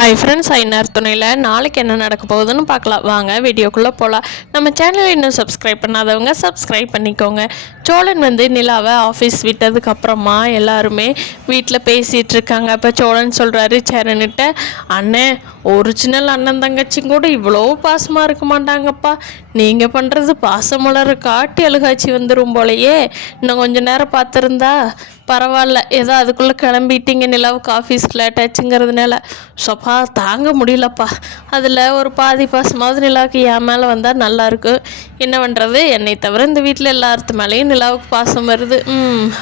Hi friends, ஐநார் துணையில் நாளைக்கு என்ன நடக்க போகுதுன்னு பார்க்கலாம். வாங்க வீடியோக்குள்ளே போகலாம். நம்ம சேனலை இன்னும் சப்ஸ்கிரைப் பண்ணாதவங்க சப்ஸ்கிரைப் பண்ணிக்கோங்க. சோழன் நிலாவை ஆஃபீஸ் விட்டதுக்கப்புறமா எல்லாருமே வீட்டில் பேசிகிட்டு இருக்காங்க. அப்போ சோழன் சொல்கிறாரு சேரன்கிட்ட, அண்ணன் ஒரிஜினல் அண்ணன் தங்கச்சிங்க கூட இவ்வளோ பாசமாக இருக்க மாட்டாங்கப்பா. நீங்கள் பண்ணுறது பாசமலர் காட்டி அழுகாச்சி வந்துடும் போலையே. இன்னும் கொஞ்சம் நேரம் பார்த்துருந்தா பரவாயில்ல, ஏதோ அதுக்குள்ளே கிளம்பிட்டீங்க நிலாவுக்கு ஆஃபீஸ்க்கு லேட் ஆச்சுங்கிறதுனால. சொப்பா தாங்க முடியலப்பா. அதில் ஒரு பாதி பாசமாவது நிலாவுக்கு என் மேலே வந்தால் நல்லாயிருக்கு. என்ன பண்ணுறது, என்னை தவிர இந்த வீட்டில் எல்லாத்து மேலேயும் நிலாவுக்கு பாசம் வருது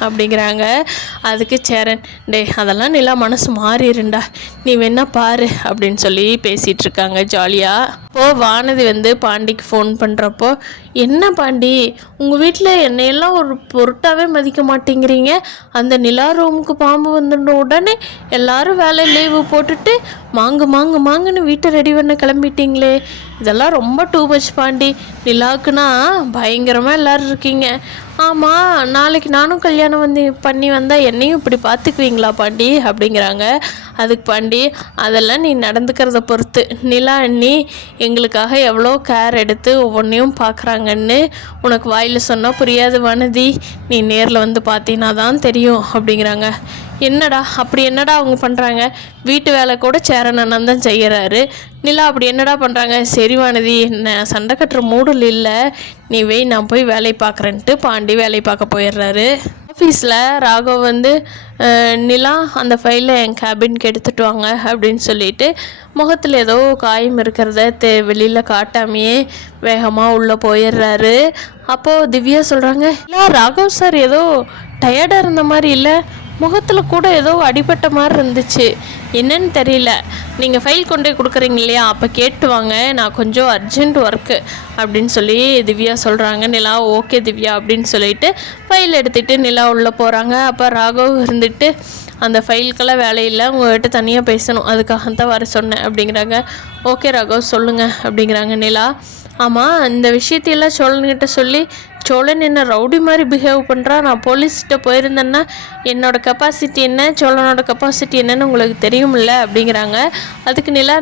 அப்படிங்கிறாங்க. அதுக்கு சேரன், டே அதெல்லாம் நிலா மனசு மாறிடுண்டா, நீ வேணா பாரு அப்படின்னு சொல்லி பேசிகிட்டு இருக்காங்க ஜாலியாக. இப்போது வானதி பாண்டிக்கு ஃபோன் பண்ணுறப்போ, என்ன பாண்டி உங்கள் வீட்டில் என்னையெல்லாம் ஒரு பொருட்டாகவே மதிக்க மாட்டேங்கிறீங்க. அந்த நிலா ரூமுக்கு பாம்பு வந்துட்ட உடனே எல்லாரும் வேலை லீவு போட்டுட்டு மாங்குன்னு வீட்டை ரெடி பண்ண கிளம்பிட்டீங்களே. இதெல்லாம் ரொம்ப டூ மச் பாண்டி. நிலாவுக்குன்னா பயங்கரமாக எல்லோரும் இருக்கீங்க. ஆமாம், நாளைக்கு நானும் கல்யாணம் பண்ணி வந்தால் என்னையும் இப்படி பார்த்துக்குவீங்களா பாண்டி அப்படிங்கிறாங்க. அதுக்கு பாண்டி, அதெல்லாம் நீ நடந்துக்கிறத பொறுத்து. நிலா அண்ணி எங்களுக்காக எவ்வளோ கேர் எடுத்து ஒவ்வொன்றையும் பார்க்குறாங்கன்னு உனக்கு வாயில் சொன்னால் புரியாது வானதி, நீ நேரில் பார்த்தீங்கன்னா தான் தெரியும் அப்படிங்கிறாங்க. என்னடா அப்படி என்னடா அவங்க பண்ணுறாங்க? வீட்டு வேலை கூட சேரன் அண்ணன் தான் செய்கிறாரு. நிலா அப்படி என்னடா பண்ணுறாங்க? சரி வானதி, நான் சண்டை கட்டுற மூடில் இல்லை, நீ நான் போய் வேலை பார்க்குறேன்ட்டு பாண்டி வேலை பார்க்க போயிடுறாரு. ஆஃபீஸில் ராகவ் நிலா அந்த ஃபைலை என் கேபினுக்கு எடுத்துகிட்டு வாங்க அப்படின்னு சொல்லிட்டு முகத்தில் ஏதோ காயம் இருக்கிறத வெளியில் காட்டாமையே வேகமாக உள்ளே போயிடுறாரு. அப்போது திவ்யா சொல்கிறாங்க, இல்லை ராகவ் சார் ஏதோ டயர்டாக இருந்த மாதிரி இல்லை, முகத்தில் கூட ஏதோ அடிபட்ட மாதிரி இருந்துச்சு, என்னன்னு தெரியல. நீங்கள் ஃபைல் கொண்டே கொடுக்குறீங்க இல்லையா, அப்போ கேட்டு வாங்க, நான் கொஞ்சம் அர்ஜென்ட் ஒர்க்கு அப்படின்னு சொல்லி திவ்யா சொல்கிறாங்க. நிலா ஓகே திவ்யா அப்படின்னு சொல்லிட்டு ஃபைல் எடுத்துகிட்டு நிலா உள்ளே போகிறாங்க. அப்போ ராகவ் அந்த ஃபைலுக்கெல்லாம் வேலையில்லை, உங்கள்கிட்ட தனியாக பேசணும், அதுக்காக தான் வர சொன்னேன் அப்படிங்கிறாங்க. ஓகே ராகவ் சொல்லுங்கள் அப்படிங்கிறாங்க நிலா. ஆமாம், இந்த விஷயத்தையெல்லாம் சோழன்கிட்ட சொல்லி சோழன் என்ன ரவுடி மாதிரி பிஹேவ் பண்ணுறா, நான் போலீஸ்கிட்ட போயிருந்தேன்னா என்னோடய கெப்பாசிட்டி என்ன, சோழனோட கெப்பாசிட்டி என்னன்னு உங்களுக்கு தெரியுமில்ல அப்படிங்கிறாங்க. அதுக்கு நிலா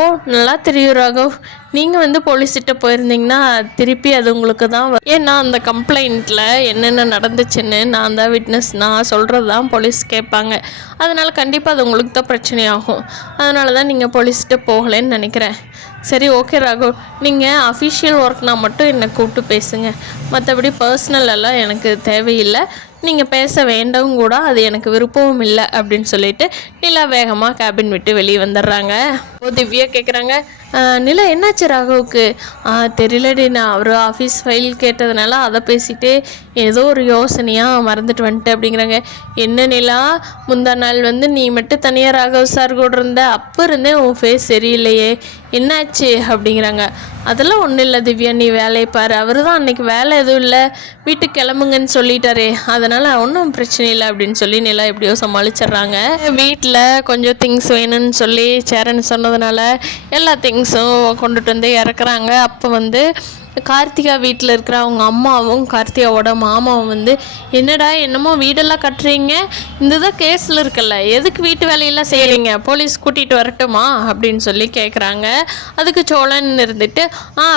ஓ நல்லா தெரியும் ராகவ், நீங்கள் போலீஸ்கிட்ட போயிருந்தீங்கன்னா திருப்பி அது உங்களுக்கு தான் ஏன்னா அந்த கம்ப்ளைண்ட்டில் என்னென்ன நடந்துச்சுன்னு நான் தான் விட்னஸ், நான் சொல்கிறது தான் போலீஸ் கேட்பாங்க. அதனால் கண்டிப்பாக அது உங்களுக்கு தான் பிரச்சனையாகும். அதனால தான் நீங்கள் போலீஸ்கிட்ட போகலைன்னு நினைக்கிறேன். சரி ஓகே ராகவ், நீங்கள் அஃபிஷியல் ஒர்க்னால் மட்டும் என்னை கூப்பிட்டு பேசுங்க, மற்றபடி பர்சனலெல்லாம் எனக்கு தேவையில்லை, நீங்கள் பேச வேண்டவும் கூட, அது எனக்கு விருப்பமும் இல்லை அப்படின்னு சொல்லிட்டு நிலா வேகமாக கேபின் விட்டு வெளியே வந்துடுறாங்க. திவ்யா கேட்குறாங்க, நிலா என்னாச்சு ராகவுக்கு? தெரியலடி, நான் அவர் ஆஃபீஸ் ஃபைல் கேட்டதுனால அதை பேசிட்டு ஏதோ ஒரு யோசனையாக மறந்துட்டு வந்துட்டு அப்படிங்கிறாங்க. என்ன நிலா, முந்தா நாள் நீ மட்டும் தனியாக ராகவ் சார் கூட இருந்த, அப்போ இருந்தே உன் ஃபேஸ் சரியில்லையே, என்னாச்சு அப்படிங்கிறாங்க. அதெல்லாம் ஒன்றும் இல்லை திவ்யா, நீ வேலையை பாரு, அவர் தான் அன்றைக்கி வேலை எதுவும் இல்லை, வீட்டுக்கு கிளம்புங்கன்னு சொல்லிட்டாரே, அதனால் ஒன்றும் பிரச்சனை இல்லை அப்படின்னு சொல்லி நிலா எப்படியோ சமாளிச்சிட்றாங்க. வீட்டில் கொஞ்சம் திங்ஸ் வேணும்னு சொல்லி சேரன் சொன்னதுனால எல்லா திங்ஸும் கொண்டுட்டு இறக்குறாங்க. அப்போ கார்த்திகா வீட்டில் இருக்கிற அவங்க அம்மாவும் கார்த்திகாவோட மாமாவும் என்னடா என்னமோ வீடெல்லாம் கட்டுறீங்க, இந்த தான் கேஸில் இருக்குல்ல, எதுக்கு வீட்டு வேலையெல்லாம் செய்கிறீங்க, போலீஸ் கூட்டிகிட்டு வரட்டுமா அப்படின்னு சொல்லி கேட்குறாங்க. அதுக்கு சோழன்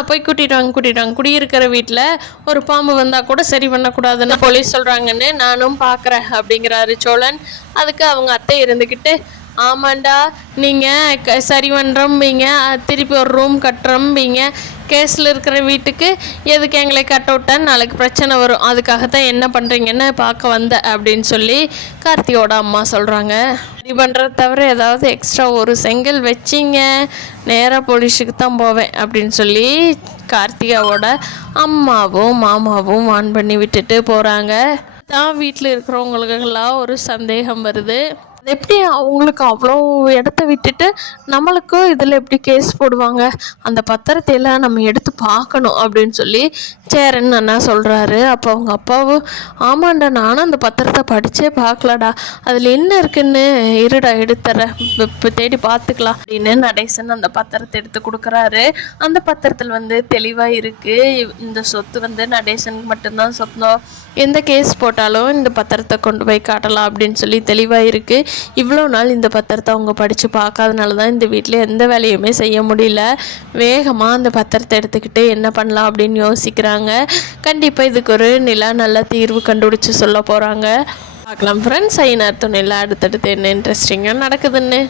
போய் கூட்டிகிட்டு வாங்க, குடியிருக்கிற வீட்டில் ஒரு பாம்பு வந்தால் கூட சரி பண்ணக்கூடாதுன்னு போலீஸ் சொல்கிறாங்கன்னு நானும் பார்க்குறேன் அப்படிங்கிறாரு சோழன். அதுக்கு அவங்க அத்தை ஆமாண்டா, நீங்கள் சரி பண்ணுறோம்பீங்க, திருப்பி ஒரு ரூம் கட்டுறோம்பீங்க, கேஸில் இருக்கிற வீட்டுக்கு எதுக்கு எங்களை கட்ட விட்டான்னு நாளைக்கு பிரச்சனை வரும், அதுக்காகத்தான் என்ன பண்ணுறீங்கன்னு பார்க்க வந்த அப்படின்னு சொல்லி கார்த்தியோட அம்மா சொல்கிறாங்க. சரி பண்ணுறத தவிர ஏதாவது எக்ஸ்ட்ரா ஒரு செங்கல் வச்சிங்க, நேராக போலீஸுக்கு தான் போவேன் அப்படின்னு சொல்லி கார்த்திகாவோட அம்மாவும் மாமாவும் வான் பண்ணி விட்டுட்டு போகிறாங்க. தான் வீட்டில் இருக்கிறவங்களுக்கெல்லாம் ஒரு சந்தேகம் வருது, எப்படி அவங்களுக்கு அவ்வளோ இடத்த விட்டுட்டு நம்மளுக்கும் இதில் எப்படி கேஸ் போடுவாங்க, அந்த பத்திரத்தையெல்லாம் நம்ம எடுத்து பார்க்கணும் அப்படின்னு சொல்லி சேரன் அண்ணா சொல்கிறாரு. அப்போ அவங்க அப்பாவும், ஆமாண்டா நானும் அந்த பத்திரத்தை படித்தே பார்க்கலடா, அதில் என்ன இருக்குன்னு இருடா எடுத்துறேன், இப்போ தேடி பார்த்துக்கலாம் அப்படின்னு நடேசன் அந்த பத்திரத்தை எடுத்து கொடுக்குறாரு. அந்த பத்திரத்தில் தெளிவாக இருக்குது, இந்த சொத்து நடேசனுக்கு மட்டும்தான் சொந்தம், எந்த கேஸ் போட்டாலும் இந்த பத்திரத்தை கொண்டு போய் காட்டலாம் அப்படின்னு சொல்லி தெளிவாக இருக்குது. இவ்வளோ நாள் இந்த பத்திரத்தை அவங்க படித்து பார்க்காதனால தான் இந்த வீட்டில் எந்த வேலையுமே செய்ய முடியல. வேகமாக அந்த பத்திரத்தை எடுத்துக்கிட்டு என்ன பண்ணலாம் அப்படின்னு யோசிக்கிறாங்க. கண்டிப்பாக இதுக்கு ஒரு நிலா நல்ல தீர்வு கண்டுபிடிச்சி சொல்ல போகிறாங்க. பார்க்கலாம் ஃப்ரெண்ட்ஸ். ஐயனார் துணையில் அடுத்தடுத்து என்ன இன்ட்ரெஸ்டிங்காக நடக்குதுன்னு.